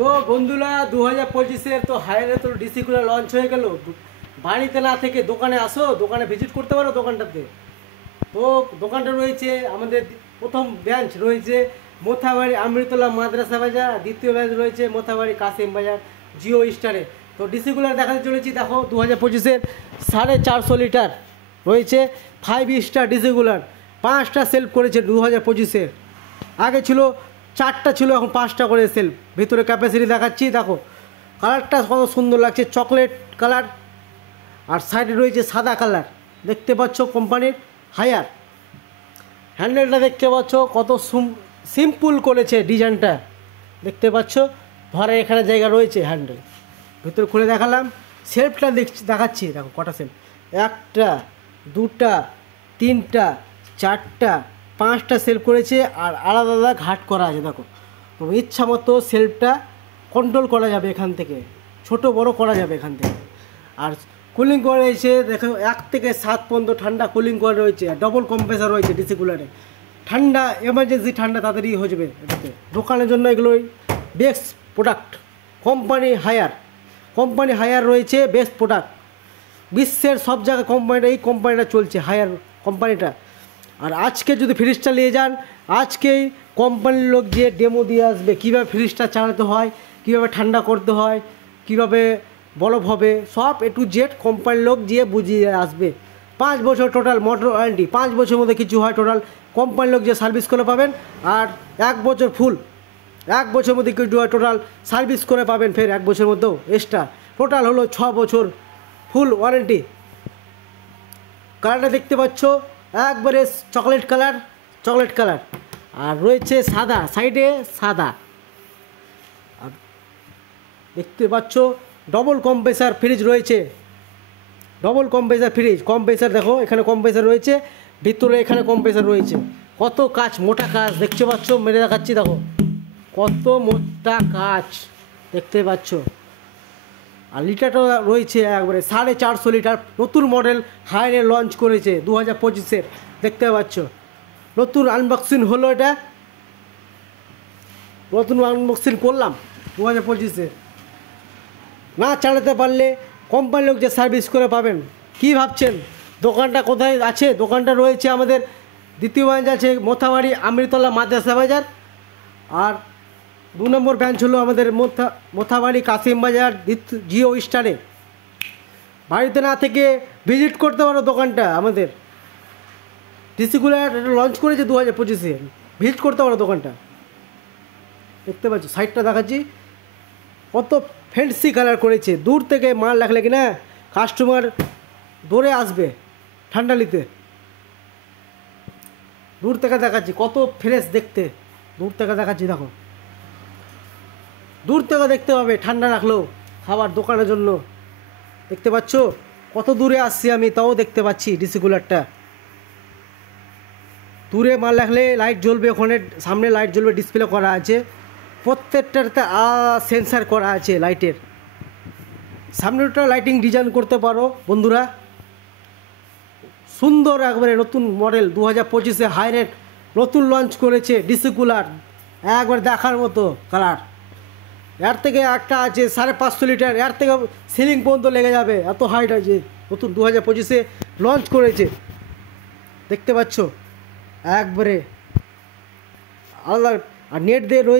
তো বন্ধুরা 2025-এর তো হায়ারে তো ডিসিগুলো লঞ্চ হয়ে গেল। বাড়িতে না থেকে দোকানে আসো, দোকানে ভিজিট করতে পারো দোকানটাতে। তো দোকানটা রয়েছে আমাদের প্রথম ব্রাঞ্চ রয়েছে মোথাবাড়ি আমৃতলা মাদ্রাসা বাজার, দ্বিতীয় ব্রাঞ্চ রয়েছে মোথাবাড়ি কাসিম বাজার জিও স্টারে। তো ডিসিগুলো দেখাতে চলেছি, দেখো 2025-এর 450 লিটার রয়েছে 5 স্টার ডিসিগুলার। 5টা সেলফ করেছে 2025-এর, আগে ছিল 4টা ছিল, এখন 5টা করে সেলফ। ভিতরে ক্যাপাসিটি দেখাচ্ছি, দেখো কালারটা কত সুন্দর লাগছে, চকলেট কালার। আর সাইডে রয়েছে সাদা কালার, দেখতে পাচ্ছ কোম্পানির হায়ার। হ্যান্ডেলটা দেখতে পাচ্ছ কত সিম্পল করেছে ডিজাইনটা, দেখতে পাচ্ছ ধরে এখানে জায়গা রয়েছে হ্যান্ডেল। ভিতরে খুলে দেখালাম, সেলফটা দেখাচ্ছি, দেখো কটা সেলফ, 1টা 2টা 3টা 4টা 5টা সেলফ করেছে। আর আলাদা আলাদা ঘাট করা আছে, দেখো তোমার ইচ্ছা মতো সেলফটা কন্ট্রোল করা যাবে এখান থেকে, ছোট বড় করা যাবে এখান থেকে। আর কুলিং করে রয়েছে, দেখো 1 থেকে 7 পর্যন্ত ঠান্ডা কুলিং করে রয়েছে। আর ডবল কম্প্রেসার রয়েছে ডিসি কুলারে, ঠান্ডা এমার্জেন্সি ঠান্ডা তাড়াতাড়ি হয়ে যাবে এটাতে। দোকানের জন্য এগুলোই বেস্ট প্রোডাক্ট। কোম্পানি হায়ার রয়েছে বেস্ট প্রোডাক্ট, বিশ্বের সব জায়গায় এই কোম্পানিটা চলছে, হায়ার কোম্পানিটা। আর আজকে যদি ফ্রিজটা নিয়ে যান, আজকেই কোম্পানির লোক যে ডেমো দিয়ে আসবে, কীভাবে ফ্রিজটা চালাতে হয়, কীভাবে ঠান্ডা করতে হয়, কীভাবে বরফ হবে, সব A to Z কোম্পানির লোক দিয়ে বুঝিয়ে আসবে। 5 বছর টোটাল মোটর ওয়ারেন্টি, 5 বছরের মধ্যে কিছু হয় টোটাল কোম্পানির লোক যে সার্ভিস করে পাবেন। আর 1 বছর ফুল, 1 বছরের মধ্যে কিছু হয় টোটাল সার্ভিস করে পাবেন, ফের 1 বছরের মধ্যেও এক্সট্রা। টোটাল হলো 6 বছর ফুল ওয়ারেন্টি। কালারটা দেখতে পাচ্ছ একবারে চকলেট কালার। আর রয়েছে সাদা, সাইডে সাদা। আর দেখতে পাচ্ছ ডবল কম্প্রেসার ফ্রিজ রয়েছে, ডবল কম্প্রেসার ফ্রিজ। কম্প্রেসার দেখো এখানে কম্প্রেসার রয়েছে, ভিতরে এখানে কম্প্রেসার রয়েছে। কত কাজ, মোটা কাজ দেখতে পাচ্ছ, মেরে দেখাচ্ছি, দেখো কত মোটা কাজ দেখতে পাচ্ছ। আর লিটারটা রয়েছে একবারে 450 লিটার, নতুন মডেল হায়ারে লঞ্চ করেছে 2025-এর, দেখতে পাচ্ছ। নতুন আনবক্সিং হলো, এটা নতুন আনবক্সিং করলাম 2025-এ। না চালাতে পারলে কোম্পানির লোক যে সার্ভিস করে পাবেন। কি ভাবছেন দোকানটা কোথায় আছে? দোকানটা রয়েছে আমাদের দ্বিতীয় ব্রাঞ্চ আছে মোথাবাড়ি আমৃতলা মাদ্রাসা বাজার। আর 2 নম্বর ব্রাঞ্চ হলো আমাদের মোথাবাড়ি কাসিম বাজার জিও স্টারে। বাড়িতে না থেকে ভিজিট করতে পারো দোকানটা আমাদের। ডিসিগুলো লঞ্চ করেছে 2025-এ, ভিজিট করতে পারো দোকানটা। দেখতে পাচ্ছ সাইডটা দেখাচ্ছি, কত ফ্যান্সি কালার করেছে। দূর থেকে মাল রাখলে কিনা কাস্টমার দৌড়ে আসবে ঠান্ডা নিতে। দূর থেকে দেখাচ্ছি কত ফ্রেশ দেখতে, দূর থেকে দেখাচ্ছি, দেখো দূর থেকে দেখতে পাবে ঠান্ডা রাখলেও খাবার দোকানের জন্য। দেখতে পাচ্ছ কত দূরে আসছি আমি, তাও দেখতে পাচ্ছি ডিসি কুলারটা। দূরে মাল রাখলে লাইট জ্বলবে, ওখানে সামনে লাইট জ্বলবে, ডিসপ্লে করা আছে প্রত্যেকটাতে, সেন্সার করা আছে লাইটের। সামনেটা লাইটিং ডিজাইন করতে পারো বন্ধুরা। সুন্দর একবারে নতুন মডেল 2025-এ হাইরেট নতুন লঞ্চ করেছে ডিসি কুলার, একবার দেখার মতো কালার। এর থেকে একটা আছে 550 লিটার, এর থেকে সিলিং পর্যন্ত লেগে যাবে, এত হাইট আছে। নতুন 2025-এ লঞ্চ করেছে, দেখতে পাচ্ছ একবারে আলাদা। আর নেট দিয়ে রয়েছে।